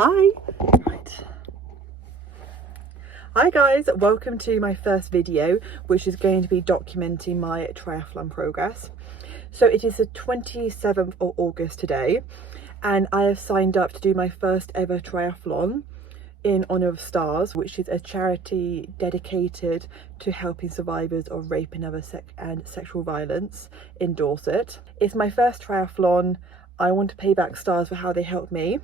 Hi. Right. Hi guys, welcome to my first video, which is going to be documenting my triathlon progress. So it is the 27th of August today, and I have signed up to do my first ever triathlon in honour of STARS, which is a charity dedicated to helping survivors of rape and other sexual violence in Dorset. It's my first triathlon. I want to pay back STARS for how they helped me.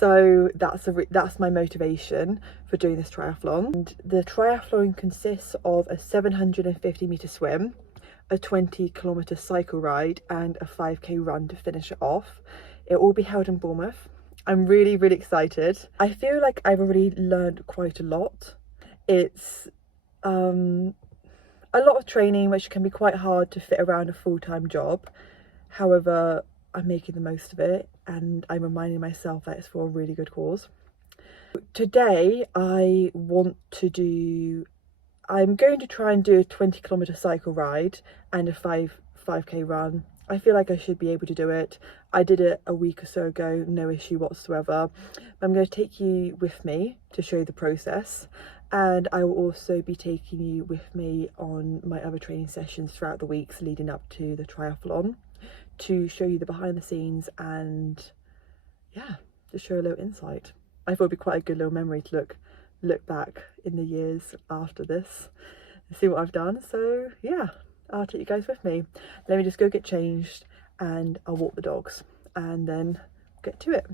So that's my motivation for doing this triathlon. And the triathlon consists of a 750 metre swim, a 20-kilometre cycle ride and a 5k run to finish it off. It will be held in Bournemouth. I'm really excited. I feel like I've already learned quite a lot. It's a lot of training, which can be quite hard to fit around a full-time job. However, I'm making the most of it, and I'm reminding myself that it's for a really good cause. Today I'm going to try and do a 20-kilometre cycle ride and a 5k run. I feel like I should be able to do it. I did it a week or so ago, no issue whatsoever. I'm going to take you with me to show you the process, and I will also be taking you with me on my other training sessions throughout the weeks leading up to the triathlon, to show you the behind the scenes and yeah, to show a little insight. I thought it'd be quite a good little memory to look back in the years after this and see what I've done. So yeah, I'll take you guys with me. Let me just go get changed and I'll walk the dogs and then get to it.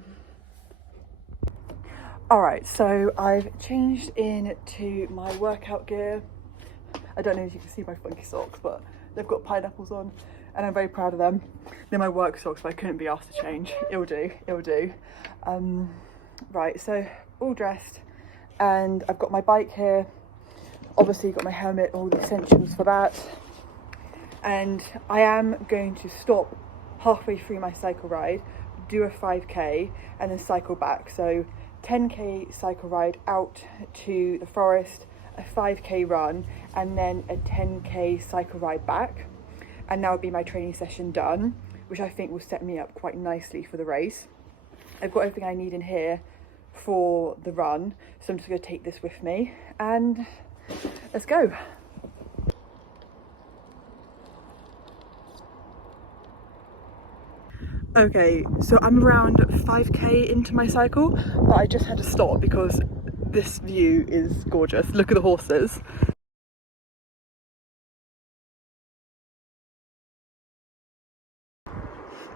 Alright, so I've changed into my workout gear. I don't know if you can see my funky socks, but they've got pineapples on and I'm very proud of them. They're my work socks, but I couldn't be asked to change. It'll do. Right, so all dressed, and I've got my bike here. Obviously got my helmet, all the essentials for that. And I am going to stop halfway through my cycle ride, do a 5k and then cycle back. So 10k cycle ride out to the forest, a 5k run, and then a 10k cycle ride back. And that would be my training session done, which I think will set me up quite nicely for the race. I've got everything I need in here for the run, so I'm just going to take this with me and let's go. Okay, so I'm around 5k into my cycle, but I just had to stop because this view is gorgeous. Look at the horses.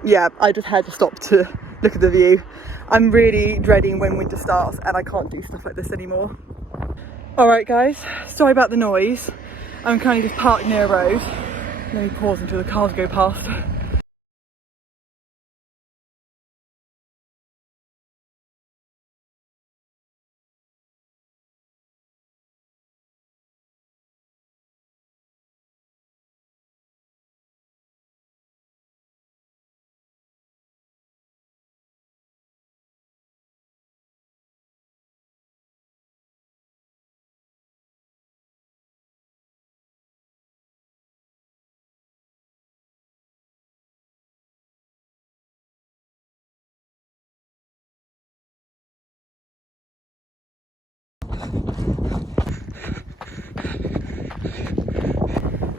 Yeah, I just had to stop to look at the view. I'm really dreading when winter starts and I can't do stuff like this anymore. Alright guys, sorry about the noise. I'm kind of just parked near a road. Let me pause until the cars go past.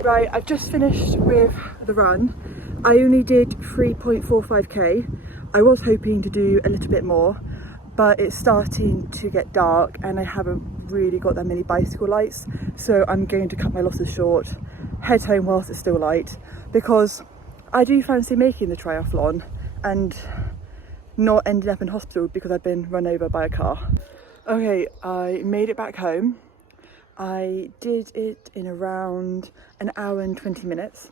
Right, I've just finished with the run. I only did 3.45k. I was hoping to do a little bit more, but it's starting to get dark and I haven't really got that many bicycle lights, so I'm going to cut my losses short, head home whilst it's still light, because I do fancy making the triathlon and not ending up in hospital because I've been run over by a car. Okay, I made it back home. I did it in around an hour and 20 minutes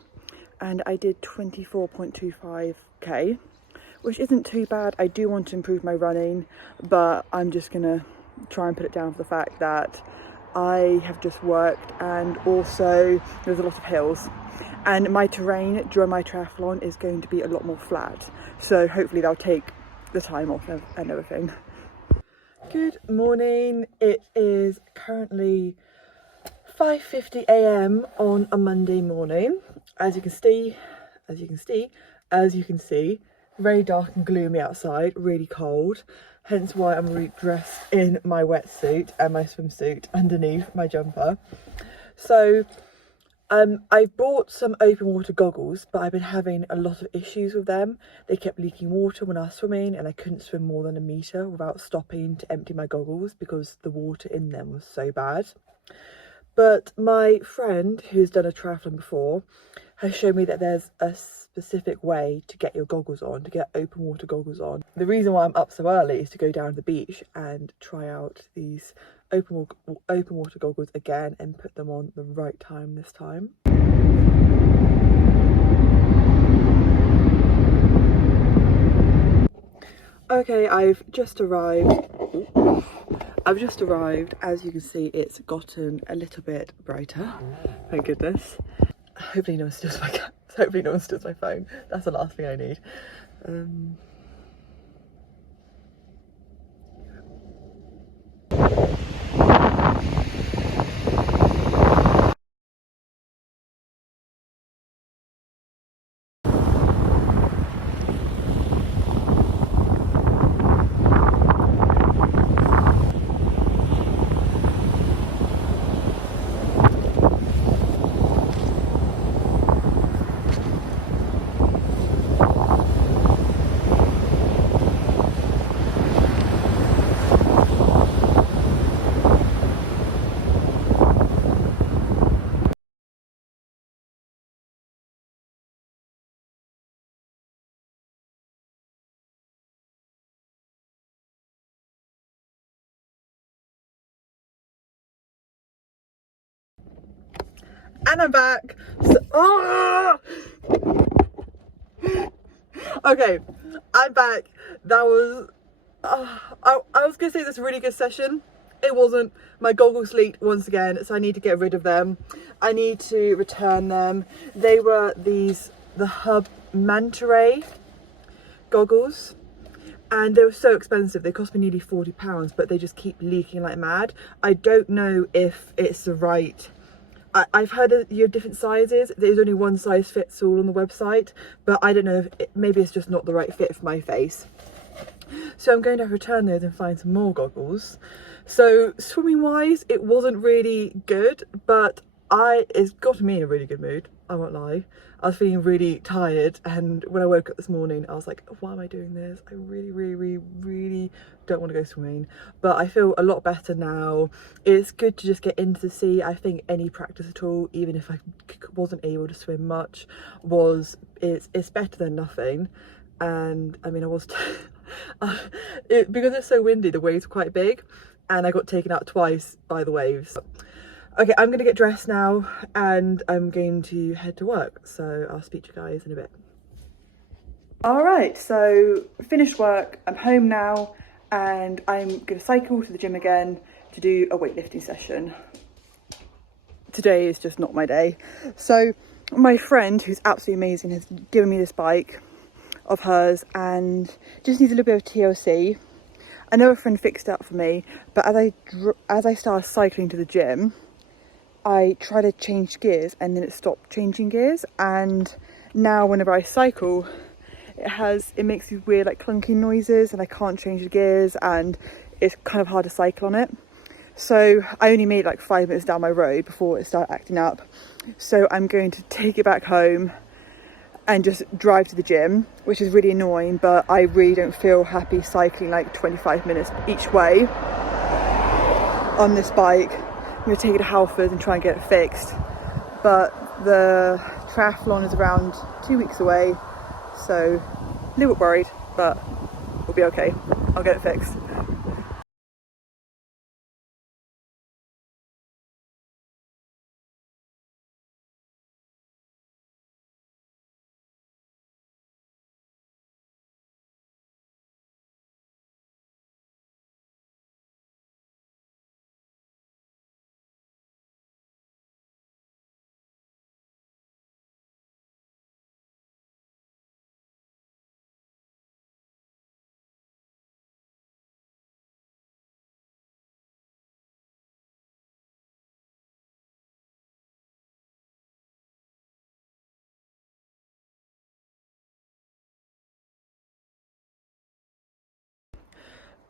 and I did 24.25k, which isn't too bad. I do want to improve my running, but I'm just gonna try and put it down for the fact that I have just worked and also there's a lot of hills and my terrain during my triathlon is going to be a lot more flat, so hopefully that'll take the time off and everything. Good morning, it is currently 5:50 a.m. on a Monday morning. As you can see, very dark and gloomy outside, really cold. hence why I'm dressed in my wetsuit and my swimsuit underneath my jumper. So I've bought some open water goggles, but I've been having a lot of issues with them. They kept leaking water when I was swimming, and I couldn't swim more than a metre without stopping to empty my goggles because the water in them was so bad. But my friend, who's done a triathlon before, has shown me that there's a specific way to get your goggles on, to get open water goggles on. The reason why I'm up so early is to go down to the beach and try out these open water goggles again and put them on the right time this time. Okay, I've just arrived. As you can see, it's gotten a little bit brighter, thank goodness. Hopefully no one steals my cat. Hopefully no one steals my phone. That's the last thing I need. And I'm back. Okay, I'm back. That was I was gonna say this really good session. It wasn't. My goggles leaked once again, so I need to get rid of them. I need to return them. They were the Hub Manta Ray goggles, and they were so expensive. They cost me nearly £40, but they just keep leaking like mad. I don't know if it's the right. I've heard that you have different sizes. There's only one size fits all on the website, but I don't know if maybe it's just not the right fit for my face. So I'm going to return those and find some more goggles. So swimming wise, it wasn't really good, but it's got me in a really good mood, I won't lie. I was feeling really tired, and when I woke up this morning I was like, why am I doing this? I really don't want to go swimming, but I feel a lot better now. It's good to just get into the sea. I think any practice at all, even if I wasn't able to swim much, it's better than nothing. And I mean, I was because it's so windy, the waves are quite big, and I got taken out twice by the waves. Okay, I'm gonna get dressed now and I'm going to head to work, so I'll speak to you guys in a bit. All right, so finished work, I'm home now, and I'm gonna cycle to the gym again to do a weightlifting session. Today is just not my day. So my friend, who's absolutely amazing, has given me this bike of hers and just needs a little bit of TLC. Another friend fixed it up for me, but as I started cycling to the gym, I tried to change gears and then it stopped changing gears, and now whenever I cycle it makes these weird like clunking noises and I can't change the gears, and it's kind of hard to cycle on it. So I only made like 5 minutes down my road before it started acting up. So I'm going to take it back home and just drive to the gym, which is really annoying, but I really don't feel happy cycling like 25 minutes each way on this bike. I'm going to take it to Halford and try and get it fixed, but the triathlon is around 2 weeks away, so a little bit worried, but we'll be okay. I'll get it fixed.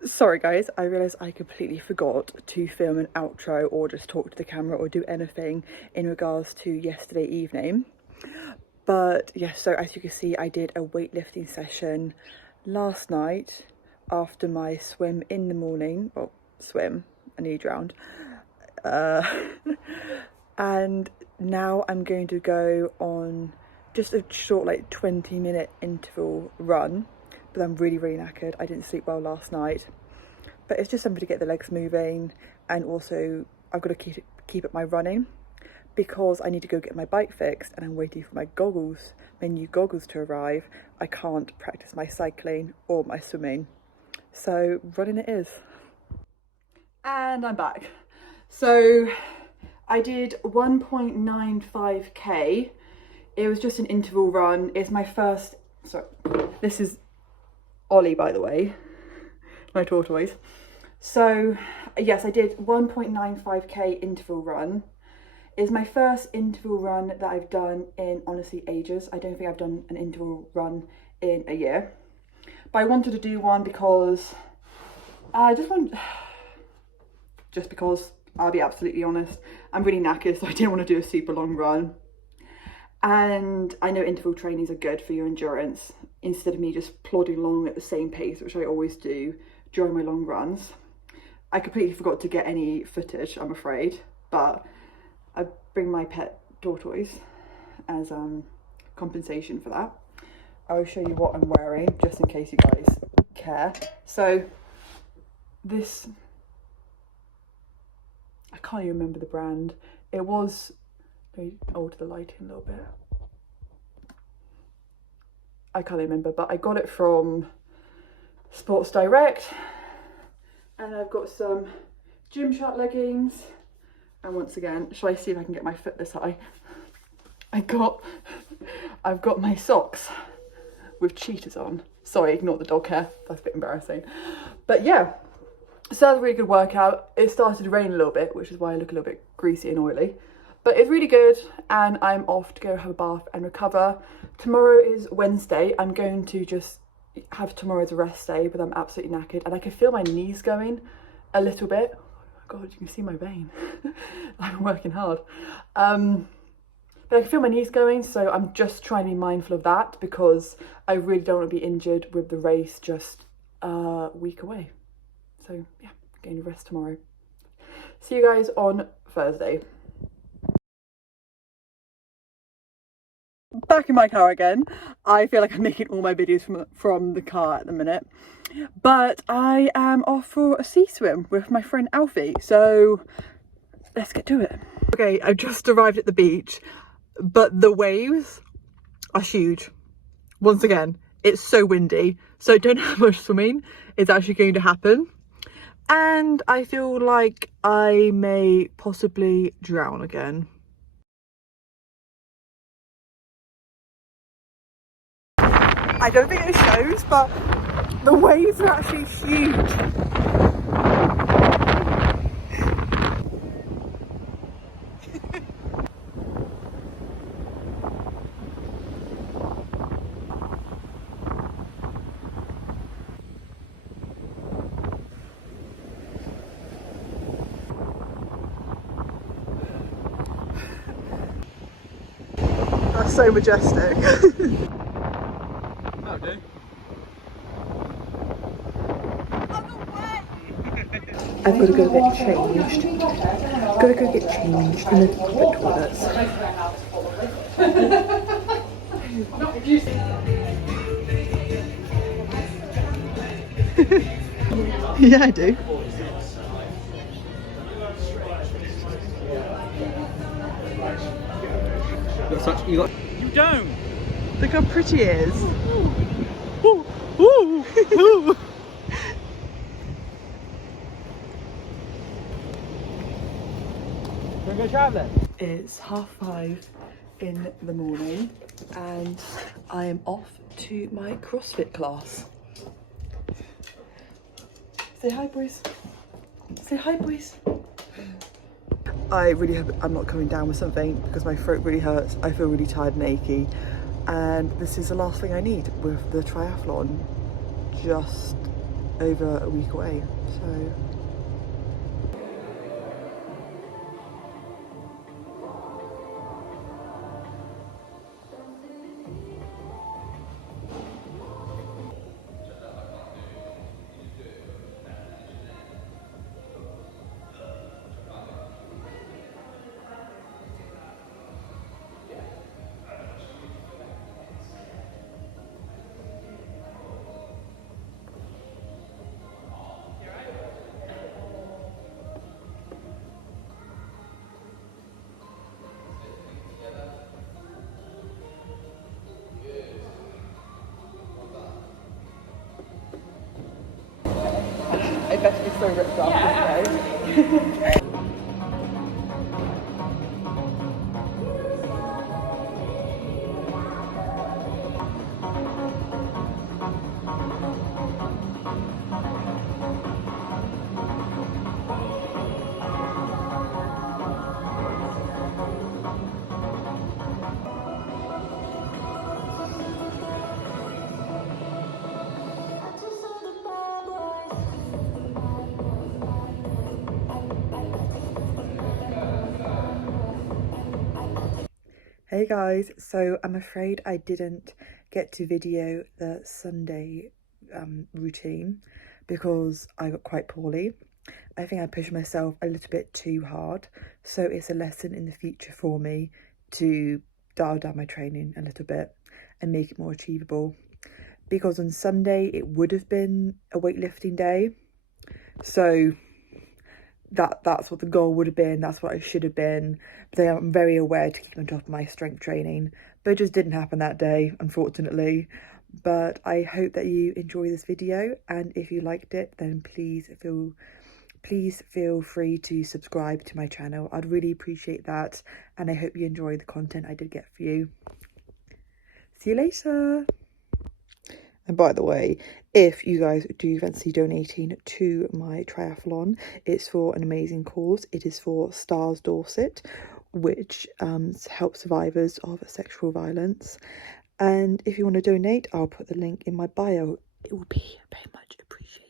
Sorry guys, I realised I completely forgot to film an outro or just talk to the camera or do anything in regards to yesterday evening. But yes, so as you can see, I did a weightlifting session last night after my swim in the morning. Well, swim, I nearly drowned. And now I'm going to go on just a short, like 20-minute interval run. But I'm really knackered. I didn't sleep well last night. But it's just something to get the legs moving, and also I've got to keep up my running because I need to go get my bike fixed and I'm waiting for my new goggles to arrive. I can't practice my cycling or my swimming. So running it is. And I'm back. So I did 1.95k. It was just an interval run. It's my first, sorry, this is Ollie, by the way, my tortoise. So yes, I did 1.95k interval run. It's my first interval run that I've done in honestly ages. I don't think I've done an interval run in a year. But I wanted to do one because just because I'll be absolutely honest, I'm really knackered, so I didn't want to do a super long run. And I know interval trainings are good for your endurance instead of me just plodding along at the same pace, which I always do during my long runs. I completely forgot to get any footage, I'm afraid, but I bring my pet tortoise as compensation for that. I'll show you what I'm wearing just in case you guys care. So this, I can't even remember the brand. It was, let me alter the lighting a little bit. I can't remember, but I got it from Sports Direct, and I've got some Gymshark leggings, and once again, shall I see if I can get my foot this high? I've got my socks with cheetahs on. Sorry, ignore the dog hair, that's a bit embarrassing. But yeah, so that was a really good workout. It started to rain a little bit, which is why I look a little bit greasy and oily. But it's really good, and I'm off to go have a bath and recover. Tomorrow is Wednesday. I'm going to just have tomorrow as a rest day, but I'm absolutely knackered. And I can feel my knees going a little bit. Oh my God, you can see my vein. I'm working hard. But I can feel my knees going, so I'm just trying to be mindful of that because I really don't want to be injured with the race just a week away. So yeah, I'm going to rest tomorrow. See you guys on Thursday. Back in my car again. I feel like I'm making all my videos from the car at the minute, but I am off for a sea swim with my friend Alfie, so let's get to it. Okay, I've just arrived at the beach, but the waves are huge. Once again, it's so windy, so don't have much swimming is actually going to happen, and I feel like I may possibly drown again. I don't think it shows, but the waves are actually huge. That's so majestic. I've got to go get changed. Gotta go get changed in the public toilets. Yeah, I do. You don't. Look how pretty it is. Ooh. Ooh. Ooh. Wanna go travelling? It's 5:30 in the morning and I am off to my CrossFit class. Say hi, boys. Say hi, boys. I really hope I'm not coming down with something because my throat really hurts. I feel really tired and achy, and this is the last thing I need with the triathlon just over a week away. So I bet it's so ripped off today. Hey guys, so I'm afraid I didn't get to video the Sunday routine because I got quite poorly. I think I pushed myself a little bit too hard, so it's a lesson in the future for me to dial down my training a little bit and make it more achievable. Because on Sunday it would have been a weightlifting day, so that's what the goal would have been, that's what I should have been. But I'm very aware to keep on top of my strength training, but it just didn't happen that day, unfortunately. But I hope that you enjoy this video, and if you liked it, then please feel free to subscribe to my channel. I'd really appreciate that, and I hope you enjoy the content I did get for you. See you later. And by the way, if you guys do fancy donating to my triathlon, it's for an amazing cause. It is for Stars Dorset, which helps survivors of sexual violence. And if you want to donate, I'll put the link in my bio. It will be very much appreciated.